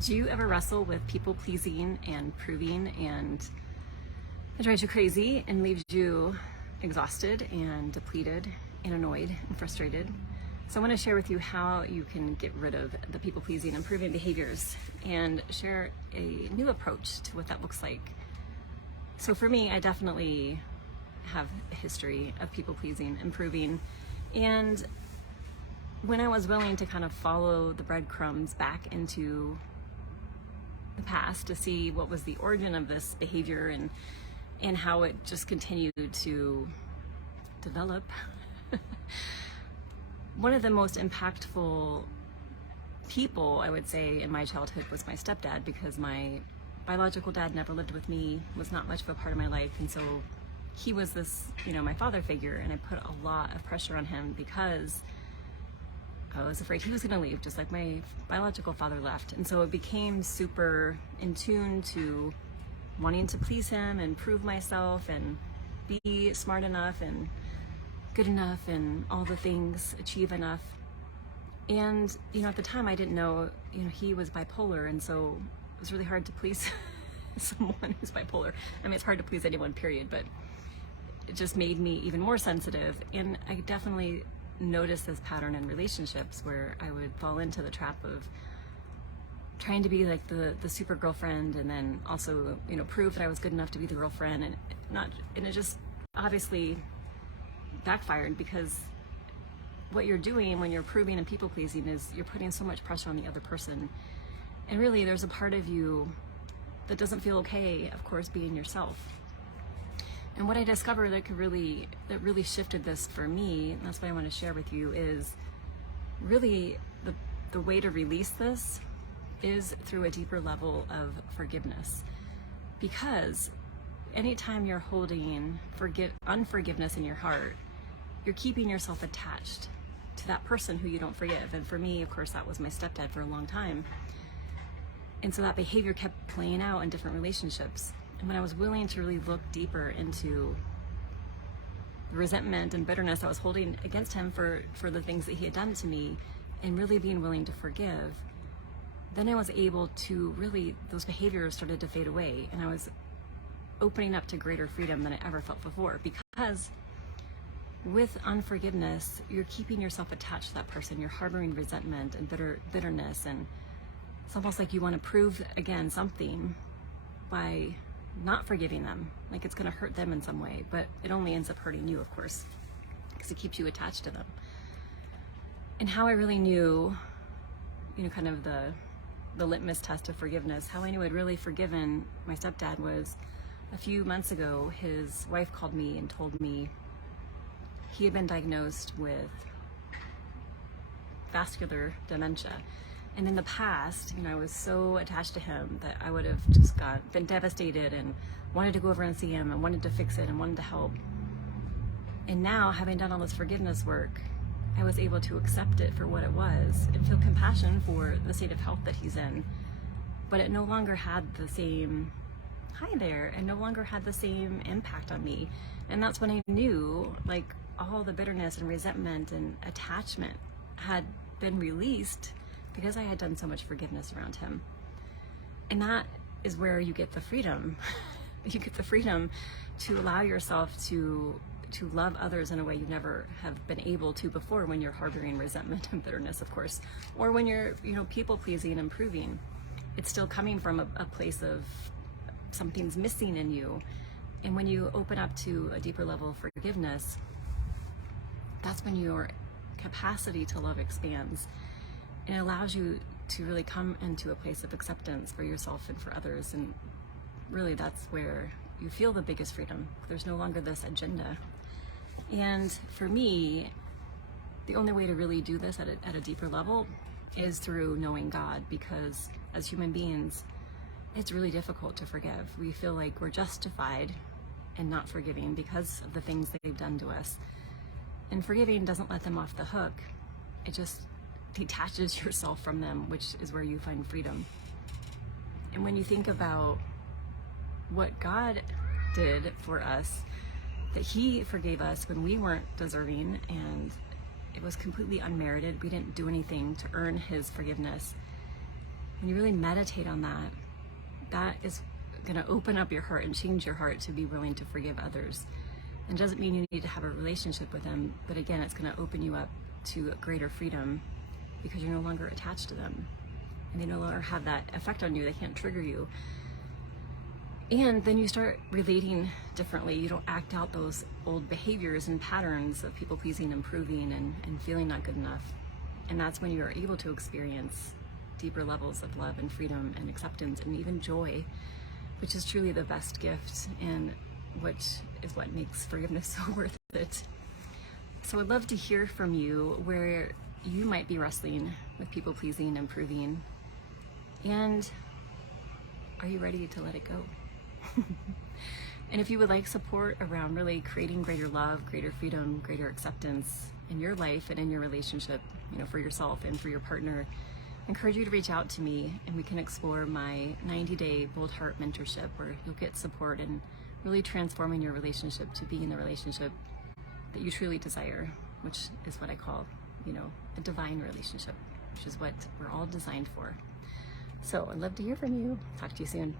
Do you ever wrestle with people pleasing and proving, and it drives you crazy and leaves you exhausted and depleted and annoyed and frustrated? So I want to share with you how you can get rid of the people pleasing and proving behaviors and share a new approach to what that looks like. So for me, I definitely have a history of people pleasing and proving, and when I was willing to kind of follow the breadcrumbs back into the past to see what was the origin of this behavior and how it just continued to develop. One of the most impactful people, I would say, in my childhood was my stepdad, because my biological dad never lived with me, was not much of a part of my life, and so he was this, my father figure, and I put a lot of pressure on him because I was afraid he was going to leave, just like my biological father left. And so it became super in tune to wanting to please him and prove myself and be smart enough and good enough and all the things, achieve enough. And, at the time I didn't know, he was bipolar, and so it was really hard to please someone who's bipolar. I mean, it's hard to please anyone, period, but it just made me even more sensitive. And I definitely noticed this pattern in relationships where I would fall into the trap of trying to be like the super girlfriend, and then also prove that I was good enough to be the girlfriend, and it just obviously backfired, because what you're doing when you're proving and people pleasing is you're putting so much pressure on the other person, and really there's a part of you that doesn't feel okay, of course, being yourself. And what I discovered that really shifted this for me, and that's what I want to share with you, is really the way to release this is through a deeper level of forgiveness. Because anytime you're holding unforgiveness in your heart, you're keeping yourself attached to that person who you don't forgive. And for me, of course, that was my stepdad for a long time. And so that behavior kept playing out in different relationships. And when I was willing to really look deeper into the resentment and bitterness I was holding against him for the things that he had done to me, and really being willing to forgive, then I was able to really, those behaviors started to fade away, and I was opening up to greater freedom than I ever felt before. Because with unforgiveness, you're keeping yourself attached to that person. You're harboring resentment and bitterness, and it's almost like you want to prove again something by not forgiving them, like it's going to hurt them in some way, but it only ends up hurting you, of course, because it keeps you attached to them. And how I really knew, kind of the litmus test of forgiveness, how I knew I'd really forgiven my stepdad was a few months ago, his wife called me and told me he had been diagnosed with vascular dementia. And in the past, I was so attached to him that I would have just been devastated and wanted to go over and see him and wanted to fix it and wanted to help. And now, having done all this forgiveness work, I was able to accept it for what it was and feel compassion for the state of health that he's in. But it no longer had the same, hi there, and no longer had the same impact on me. And that's when I knew, like, all the bitterness and resentment and attachment had been released, because I had done so much forgiveness around him. And that is where you get the freedom. You get the freedom to allow yourself to love others in a way you never have been able to before, when you're harboring resentment and bitterness, of course, or when you're, people pleasing and proving. It's still coming from a place of something's missing in you. And when you open up to a deeper level of forgiveness, that's when your capacity to love expands. And it allows you to really come into a place of acceptance for yourself and for others. And really, that's where you feel the biggest freedom. There's no longer this agenda. And for me, the only way to really do this at a deeper level is through knowing God, because as human beings, it's really difficult to forgive. We feel like we're justified in not forgiving because of the things they've done to us. And forgiving doesn't let them off the hook. It just detaches yourself from them, which is where you find freedom. And when you think about what God did for us, that He forgave us when we weren't deserving, and it was completely unmerited. We didn't do anything to earn His forgiveness. when you really meditate on that, that is going to open up your heart and change your heart to be willing to forgive others. And it doesn't mean you need to have a relationship with them, but again, it's going to open you up to greater freedom because you're no longer attached to them. And they no longer have that effect on you. They can't trigger you. And then you start relating differently. You don't act out those old behaviors and patterns of people pleasing and proving and feeling not good enough. And that's when you are able to experience deeper levels of love and freedom and acceptance and even joy, which is truly the best gift and which is what makes forgiveness so worth it. So I'd love to hear from you where you might be wrestling with people pleasing and proving. And are you ready to let it go? And if you would like support around really creating greater love, greater freedom, greater acceptance in your life and in your relationship, for yourself and for your partner, I encourage you to reach out to me and we can explore my 90-day BoldHearted mentorship where you'll get support in really transforming your relationship to be in the relationship that you truly desire, which is what I call, a divine relationship, which is what we're all designed for. So I'd love to hear from you. Talk to you soon.